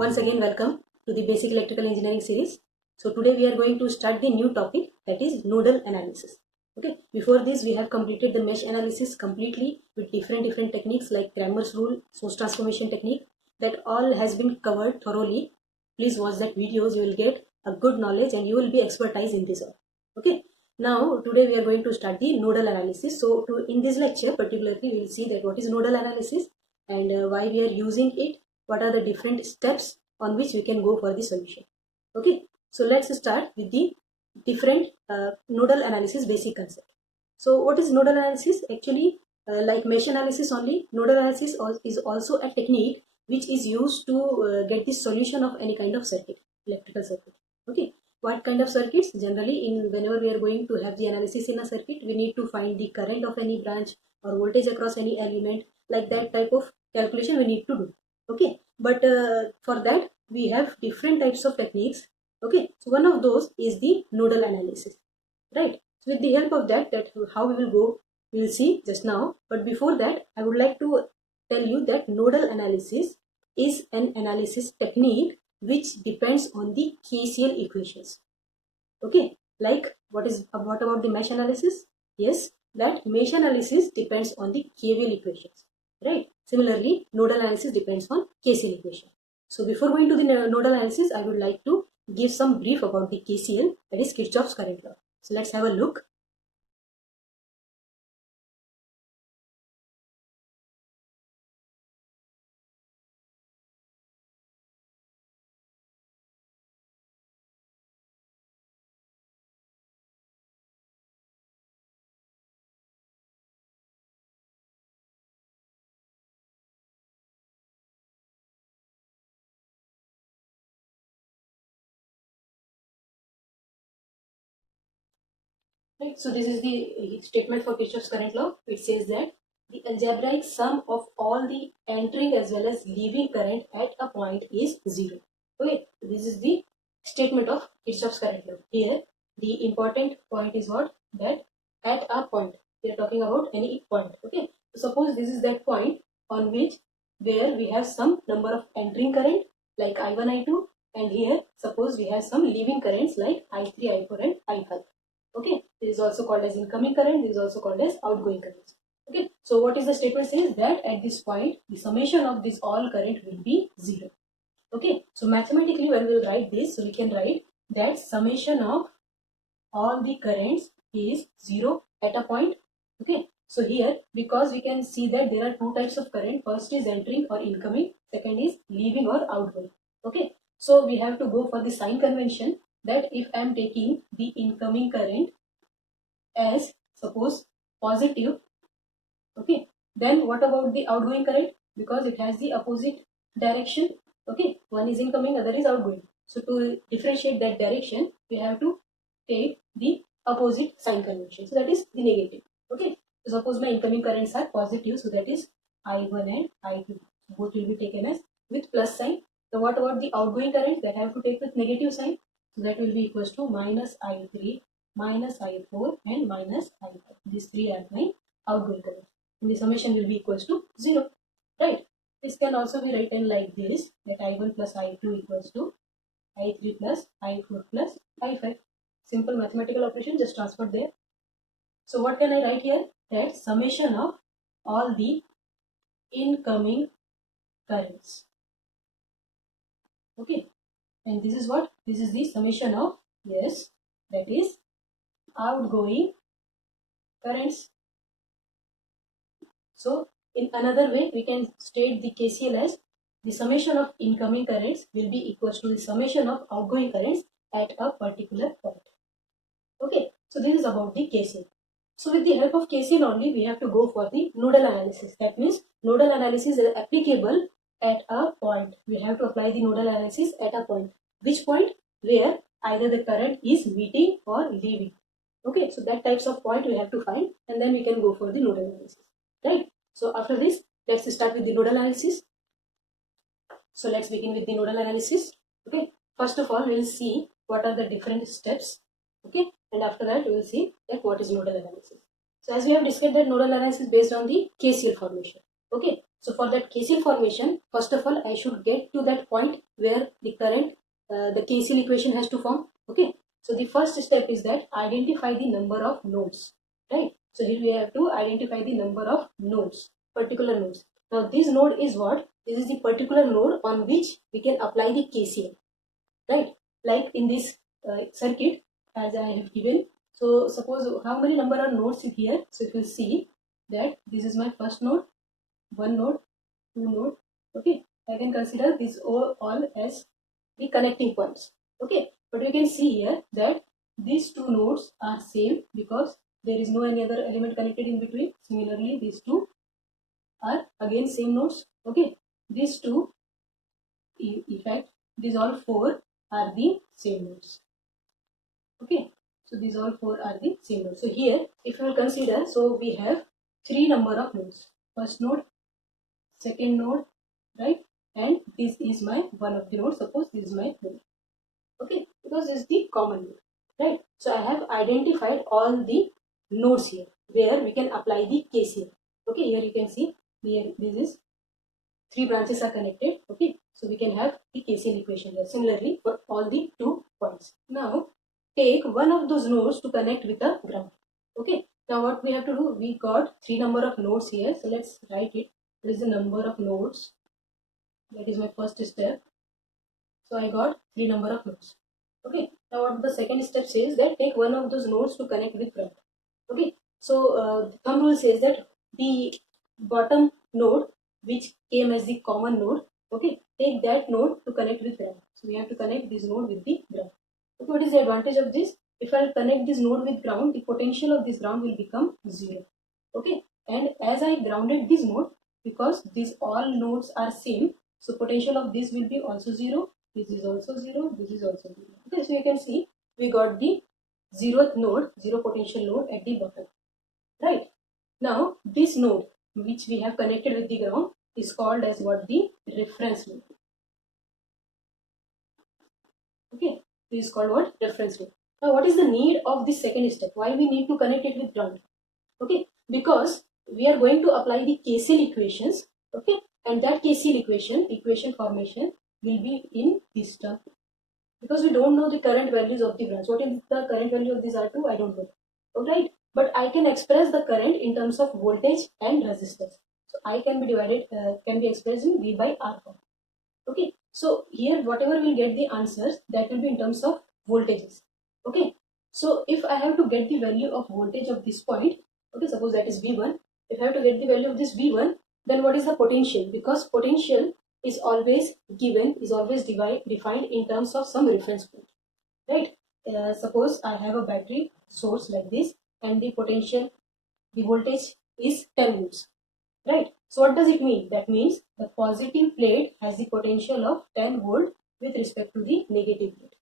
Once again, welcome to the Basic Electrical Engineering series. So today we are going to start the new topic, that is nodal analysis. Okay, before this we have completed the mesh analysis completely with different techniques like Cramer's rule, source transformation technique. That all has been covered thoroughly. Please watch that videos, you will get a good knowledge and you will be expertise in this all. Okay, now today we are going to start the nodal analysis. So in this lecture particularly we will see that what is nodal analysis and why we are using it, what are the different steps on which we can go for the solution. Okay, so let's start with the different nodal analysis basic concept. So what is nodal analysis? Actually, like mesh analysis only, nodal analysis is also a technique which is used to get the solution of any kind of circuit, electrical circuit. Okay, what kind of circuits? Generally, whenever we are going to have the analysis in a circuit, we need to find the current of any branch or voltage across any element. Like that type of calculation we need to do. Okay, but for that we have different types of techniques. Okay, so one of those is the nodal analysis, right? So with the help of that how we will go, we will see just now. But before that, I would like to tell you that nodal analysis is an analysis technique which depends on the KCL equations. Okay, like what about the mesh analysis? Yes, that mesh analysis depends on the KVL equations, right? Similarly, nodal analysis depends on KCL equation. So before going to the nodal analysis, I would like to give some brief about the KCL, that is Kirchhoff's current law. So let's have a look. Right, so this is the statement for Kirchhoff's current law. It says that the algebraic sum of all the entering as well as leaving current at a point is 0. Okay, this is the statement of Kirchhoff's current law. Here, the important point is what? That at a point. We are talking about any point. Okay, so suppose this is that point on which where we have some number of entering current like I1, I2, and here suppose we have some leaving currents like I3, I4, and I5. Okay, this is also called as incoming current, this is also called as outgoing current. Okay, so what is the statement says? That at this point the summation of this all current will be 0. Okay, so mathematically when we will write this, so we can write that summation of all the currents is 0 at a point. Okay, so here because we can see that there are two types of current, first is entering or incoming, second is leaving or outgoing. Okay, so we have to go for the sign convention, that if I am taking the incoming current as suppose positive, okay, then what about the outgoing current? Because it has the opposite direction. Okay, one is incoming, other is outgoing. So to differentiate that direction, we have to take the opposite sign convention. So that is the negative. Okay, so suppose my incoming currents are positive, so that is I1 and I2. Both will be taken as with plus sign. So what about the outgoing current? That I have to take with negative sign. So that will be equals to minus I3, minus I4, and minus I5. These three are my outgoing current. And the summation will be equals to 0. Right? This can also be written like this, that I1 plus I2 equals to I3 plus I4 plus I5. Simple mathematical operation, just transferred there. So what can I write here? That summation of all the incoming currents. Okay, and this is what? This is the summation of, yes, that is outgoing currents. So in another way, we can state the KCL as the summation of incoming currents will be equals to the summation of outgoing currents at a particular point. Okay, so this is about the KCL. So with the help of KCL only, we have to go for the nodal analysis. That means nodal analysis is applicable at a point. We have to apply the nodal analysis at a point. Which point? Where either the current is meeting or leaving. Okay, so that types of point we have to find, and then we can go for the nodal analysis. Right? So after this, let's start with the nodal analysis. So let's begin with the nodal analysis. Okay, first of all, we will see what are the different steps. Okay, and after that we will see that what is nodal analysis. So as we have discussed that nodal analysis is based on the KCL formation. Okay, So for that KCL formation, first of all, I should get to that point where the current, the KCL equation has to form. Okay. So the first step is that identify the number of nodes, right? So here we have to identify the number of nodes, particular nodes. Now this node is what? This is the particular node on which we can apply the KCL, right? Like in this circuit as I have given. So suppose how many number of nodes is here? So if you see that this is my first node, one node, two node. Okay, I can consider these all as the connecting points. Okay, but we can see here that these two nodes are same because there is no any other element connected in between. Similarly, these two are again same nodes. Okay, these two, in fact, these all four are the same nodes. Okay, so these all four are the same nodes. So here, if you will consider, so we have three number of nodes. First node, second node, right? And this is my one of the nodes. Suppose this is my node. Okay, because this is the common node, right? So I have identified all the nodes here where we can apply the KCL. Okay, here you can see here this is three branches are connected. Okay, so we can have the KCL equation there. Similarly for all the 2 points. Now take one of those nodes to connect with the ground. Okay, now what we have to do? We got three number of nodes here. So let's write it. This is the number of nodes. That is my first step. So I got three number of nodes. Okay. Now what the second step says that take one of those nodes to connect with ground. Okay. So the thumb rule says that the bottom node which came as the common node. Okay. Take that node to connect with ground. So we have to connect this node with the ground. Okay. What is the advantage of this? If I connect this node with ground, the potential of this ground will become 0. Okay. And as I grounded this node, because these all nodes are same, so potential of this will be also 0. This is also 0. This is also 0. Okay, so you can see we got the 0th node, 0 potential node at the bottom. Right. Now this node which we have connected with the ground is called as what? The reference node. Okay, this is called what? Reference node. Now what is the need of this second step? Why we need to connect it with ground? Okay, because we are going to apply the KCL equations. Okay, and that KCL equation formation will be in this term, because we don't know the current values of the branch. What is the current value of this R2? I don't know. Alright, but I can express the current in terms of voltage and resistance. So I can be divided, can be expressed in V by R form. Okay, so here whatever we get the answers, that will be in terms of voltages. Okay, so if I have to get the value of voltage of this point, okay, suppose that is V1. If I have to get the value of this V1, then what is the potential? Because potential is always given, is always defined in terms of some reference point, right? Suppose I have a battery source like this, and the potential, the voltage is 10 volts, right? So what does it mean? That means the positive plate has the potential of 10 volt with respect to the negative plate.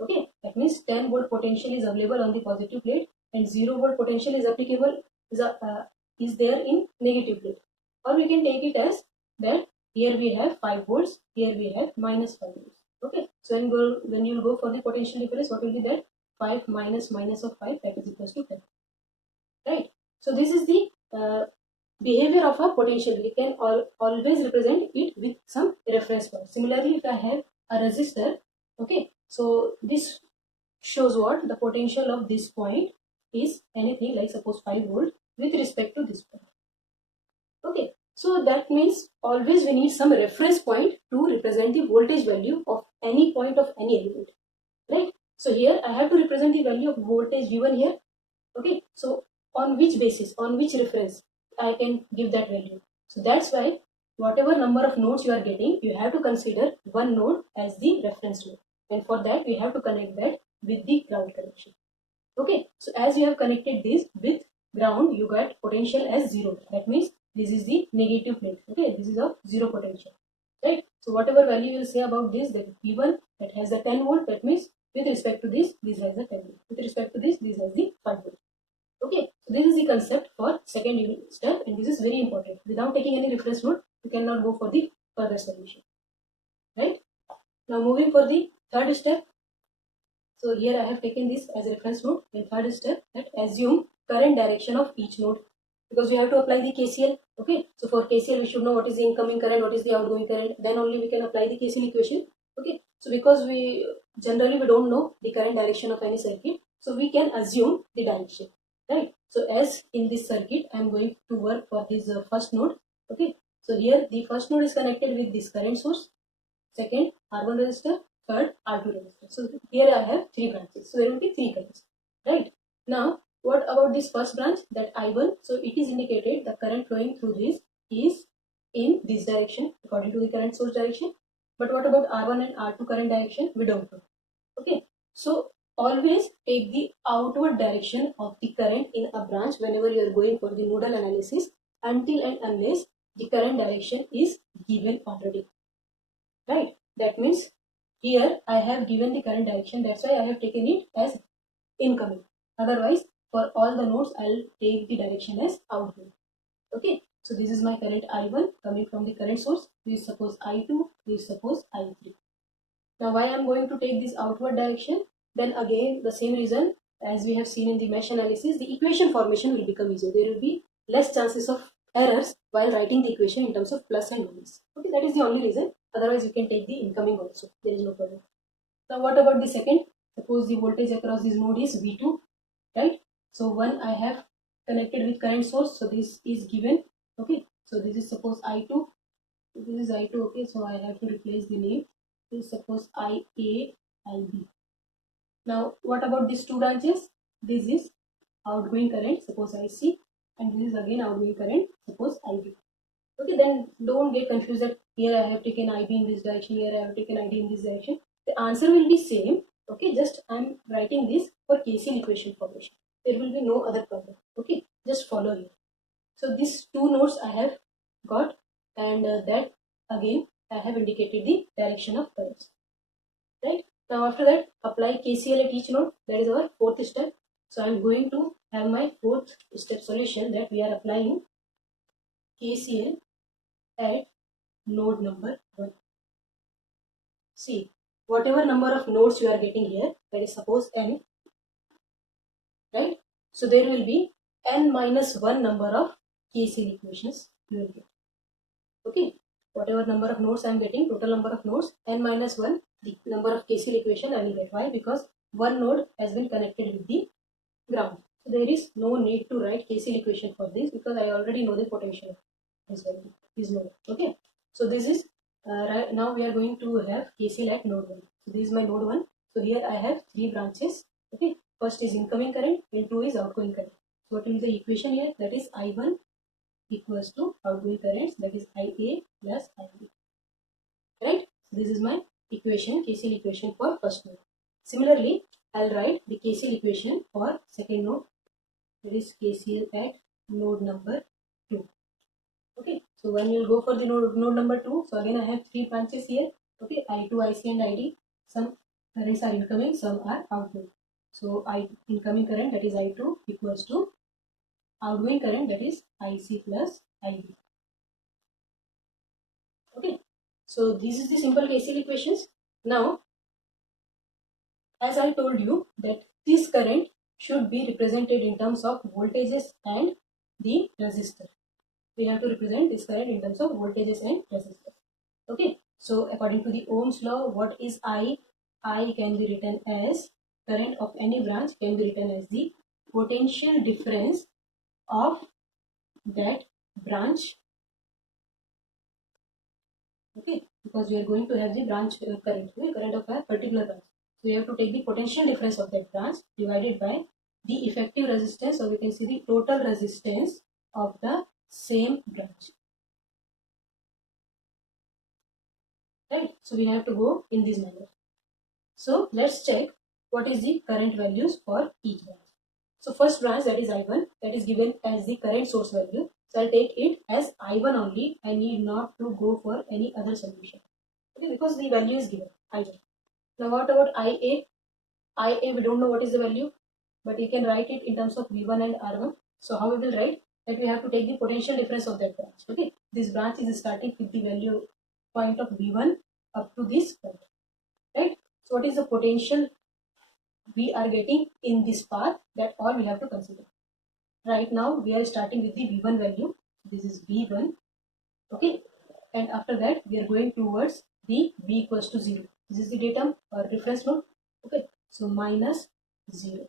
Okay, that means 10 volt potential is available on the positive plate, and 0 volt potential is applicable, is there in negative plate. Or we can take it as that here we have 5 volts, here we have minus 5 volts. Okay, so when you go for the potential difference, what will be that? 5 minus minus of 5, that is equals to 10. Right. So this is the behavior of a potential. We can always represent it with some reference point. Similarly, if I have a resistor, okay, so this shows what? The potential of this point is anything like suppose 5 volt with respect to this point. Okay, so that means always we need some reference point to represent the voltage value of any point of any element, right? So here I have to represent the value of voltage V1 here. Okay, so on which basis, on which reference I can give that value? So that's why whatever number of nodes you are getting, you have to consider one node as the reference node, and for that we have to connect that with the ground connection. Okay, so as you have connected this with ground, you got potential as 0. That means this is the negative plate. Okay, this is of 0 potential, right? So whatever value you will say about this, that P1 that has the 10 volt, that means with respect to this has the 10 volt. With respect to this has the 5 volt. Okay, so this is the concept for second unit step, and this is very important. Without taking any reference node, you cannot go for the further solution, right? Now moving for the third step. So here I have taken this as a reference node. In third step, that assume current direction of each node. because we have to apply the KCL. Okay, so for KCL we should know what is the incoming current, what is the outgoing current, then only we can apply the KCL equation. Okay, so because we generally we don't know the current direction of any circuit, so we can assume the direction, right? So as in this circuit I am going to work for this first node. Okay, so here the first node is connected with this current source, second R1 resistor, third R2 resistor. So here I have 3 branches, so there will be 3 currents, right? Now what about this first branch, that I1? So it is indicated the current flowing through this is in this direction according to the current source direction. But what about R1 and R2 current direction? We don't know. Okay, so always take the outward direction of the current in a branch whenever you are going for the nodal analysis, until and unless the current direction is given already, right? That means here I have given the current direction, that's why I have taken it as incoming. Otherwise, for all the nodes, I'll take the direction as outgoing. Okay, so this is my current I1 coming from the current source. Please suppose I2, please suppose I3. Now, why I'm going to take this outward direction? Then again, the same reason as we have seen in the mesh analysis, the equation formation will become easier. There will be less chances of errors while writing the equation in terms of plus and minus. Okay, that is the only reason. Otherwise, you can take the incoming also. There is no problem. Now, what about the second? Suppose the voltage across this node is V2, right? So one I have connected with current source, so this is given. Okay, so this is suppose I2, this is I2. Okay, so I have to replace the name. This is suppose IA, IB. Now what about these 2 branches? This is outgoing current, suppose IC, and this is again outgoing current, suppose IB. Okay, then don't get confused that here I have taken IB in this direction, here I have taken ID in this direction. The answer will be same. Okay, just I'm writing this for KCL equation formation. There will be no other problem. Okay, just follow here. So these 2 nodes I have got, and that again I have indicated the direction of currents, right? Now after that, apply KCL at each node. That is our 4th step. So I'm going to have my 4th step solution, that we are applying KCL at node number 1. See, whatever number of nodes you are getting here, that is suppose n, right? So there will be n minus 1 number of KCL equations you will get. Okay, whatever number of nodes I am getting, total number of nodes, n minus 1, the number of KCL equation I will get. Why? Because one node has been connected with the ground. So there is no need to write KCL equation for this, because I already know the potential of this node. Okay, so this is right now we are going to have KCL at node 1. So this is my node 1. So here I have 3 branches. Okay, first is incoming current and 2 is outgoing current. So what is the equation here? That is I1 equals to outgoing currents, that is IA plus IB. Right? So this is my equation, KCL equation for first node. Similarly, I'll write the KCL equation for second node, that is KCL at node number 2. Okay, so when you go for the node number 2, so again I have 3 branches here. Okay, I2, IC and ID. Some currents are incoming, some are outgoing. So incoming current, that is I2, equals to outgoing current, that is IC plus IB. Okay, so this is the simple KCL equations. Now, as I told you that this current should be represented in terms of voltages and the resistor. We have to represent this current in terms of voltages and resistors. Okay, so according to the Ohm's law, what is I? I can be written as current of any branch can be written as the potential difference of that branch. Okay, because we are going to have the branch current, okay, current of a particular branch. So you have to take the potential difference of that branch divided by the effective resistance, or we can see the total resistance of the same branch. Right? So we have to go in this manner. So let's check what is the current values for each branch. So first branch, that is I1, that is given as the current source value. So I'll take it as I1 only. I need not to go for any other solution. Okay, because the value is given, I1. Now what about IA? IA, we don't know what is the value, but you can write it in terms of V1 and R1. So how we will write? That we have to take the potential difference of that branch. Okay, this branch is starting with the value point of V1 up to this point, right? So what is the potential we are getting in this path? That all we have to consider. right now we are starting with the V1 value. This is V1. Okay, and after that we are going towards the V equals to 0. This is the datum or reference node. Okay, so minus 0.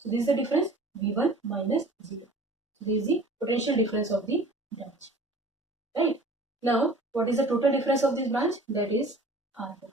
So this is the difference, V1 minus 0. So this is the potential difference of the branch. Right. Now, what is the total difference of this branch? That is R1.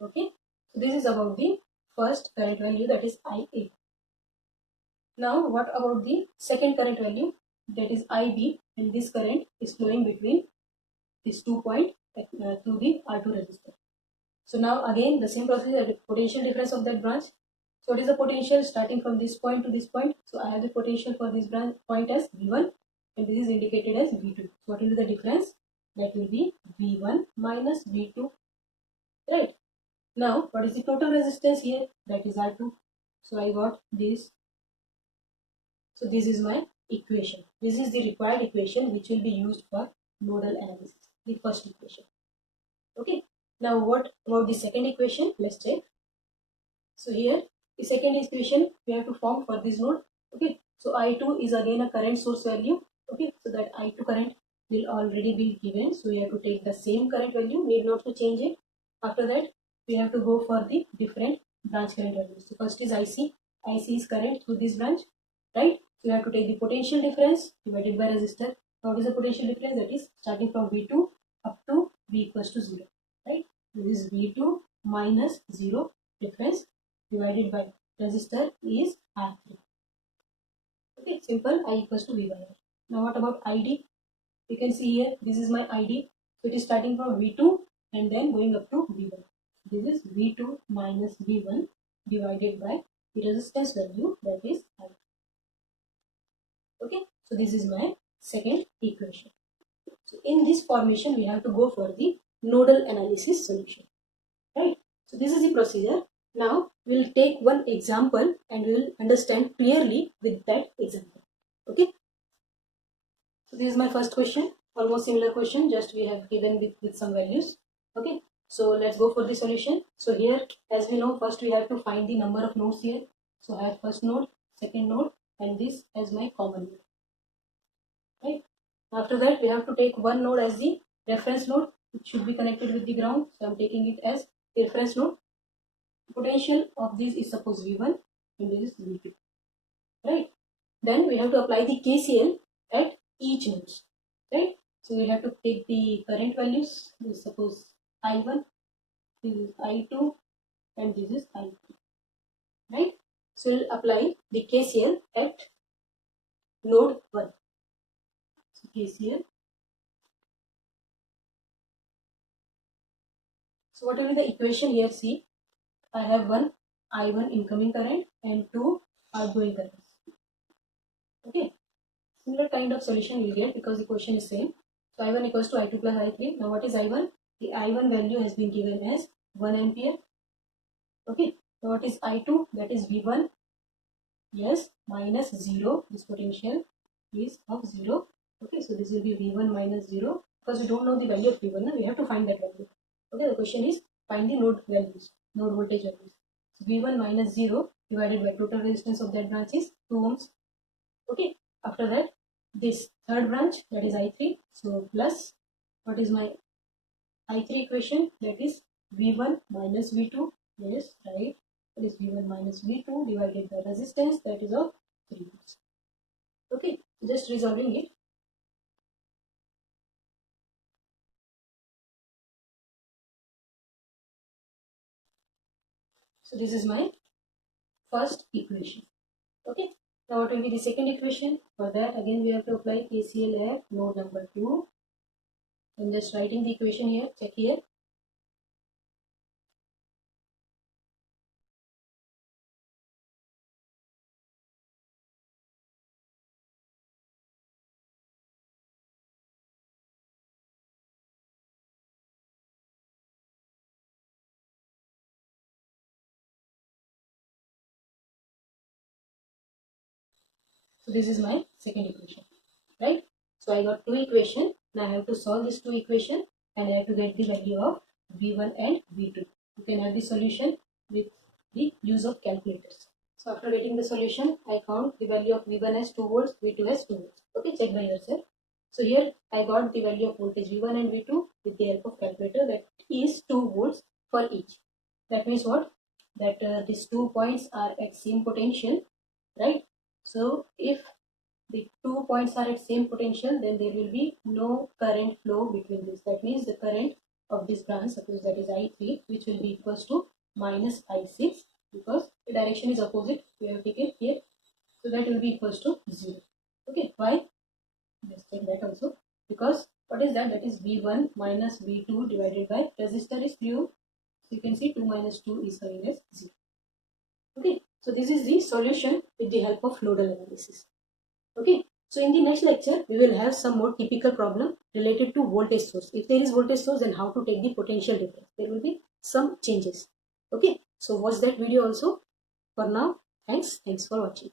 Okay. So this is about the first current value, that is IA. Now, what about the second current value? That is IB, and this current is flowing between these 2 points to the R2 resistor. So now again the same process, the potential difference of that branch. So what is the potential starting from this point to this point? So I have the potential for this branch point as V1, and this is indicated as V2. So what will be the difference? That will be V1 minus V2. Right. Now what is the total resistance here? That is R2. So I got this. So this is my equation. This is the required equation which will be used for nodal analysis. The first equation. Okay. Now what about the second equation? Let's check. So here the second equation we have to form for this node. Okay. So I2 is again a current source value. Okay. So that I2 current will already be given. So we have to take the same current value, need not to change it. After that we have to go for the different branch current values. So first is IC. IC is current through this branch, right? So you have to take the potential difference divided by resistor. What is the potential difference? That is starting from V2 up to V equals to 0, right? This is V2 minus 0 difference divided by resistor is R3. Okay, simple. I equals to V by R. Now what about ID? You can see here, this is my ID. So it is starting from V2 and then going up to V1. This is V2 minus V1 divided by the resistance value, that is I. Okay, so this is my second equation. So in this formation we have to go for the nodal analysis solution, right? So this is the procedure. Now we will take one example and we will understand clearly with that example. Okay, so this is my first question, almost similar question, just we have given with some values. Okay, so let's go for the solution. So here, as we know, first we have to find the number of nodes here. So I have first node, second node, and this as my common node, right? After that we have to take one node as the reference node. It should be connected with the ground, so I'm taking it as the reference node. Potential of this is suppose V1 and this is V2, right? Then we have to apply the KCL at each node, right? So we have to take the current values. Suppose I1, this is I2, and this is I3, right? So we'll apply the KCL at node 1. So KCL. So what will be the equation here? See, I have one I1 incoming current and two outgoing currents. Okay, similar kind of solution we get because the equation is same. So I1 equals to I2 plus I3. Now what is I1? The I1 value has been given as 1 ampere. Okay, so what is I2? That is V1. Yes, minus 0. This potential is of 0. Okay, so this will be V1 minus 0 because we don't know the value of V1. Now we have to find that value. Okay, the question is find the node values, node voltage values. So V1 minus 0 divided by total resistance of that branch is 2 ohms. Okay, after that this third branch, that is I3. So plus, what is my I3 equation? That is V1 minus V2. Yes, right. That is V1 minus V2 divided by resistance, that is of 3 ohms. Okay, just resolving it. So this is my first equation. Okay, now what will be the second equation? For that again we have to apply KCL at node number 2. I'm just writing the equation here. Check here. So this is my second equation, right? So I got two equations. Now I have to solve these two equations and I have to get the value of V1 and V2. You can have the solution with the use of calculators. So after getting the solution, I found the value of V1 as 2 volts, V2 as 2 volts. Okay, check by yourself. So here I got the value of voltage V1 and V2 with the help of calculator, that is 2 volts for each. That means what? That these 2 points are at same potential, right? So if the 2 points are at same potential, then there will be no current flow between this. That means the current of this branch, suppose that is I3, which will be equals to minus I6, because the direction is opposite, we have taken here. So that will be equals to 0. Okay, why? Let's check that also. Because what is that? That is V1 minus V2 divided by resistor is 3 ohm. So you can see 2 minus 2 is coming as 0. Okay, so this is the solution with the help of nodal analysis. Okay, so in the next lecture, we will have some more typical problem related to voltage source. If there is voltage source, then how to take the potential difference. There will be some changes. Okay, so watch that video also. For now, thanks for watching.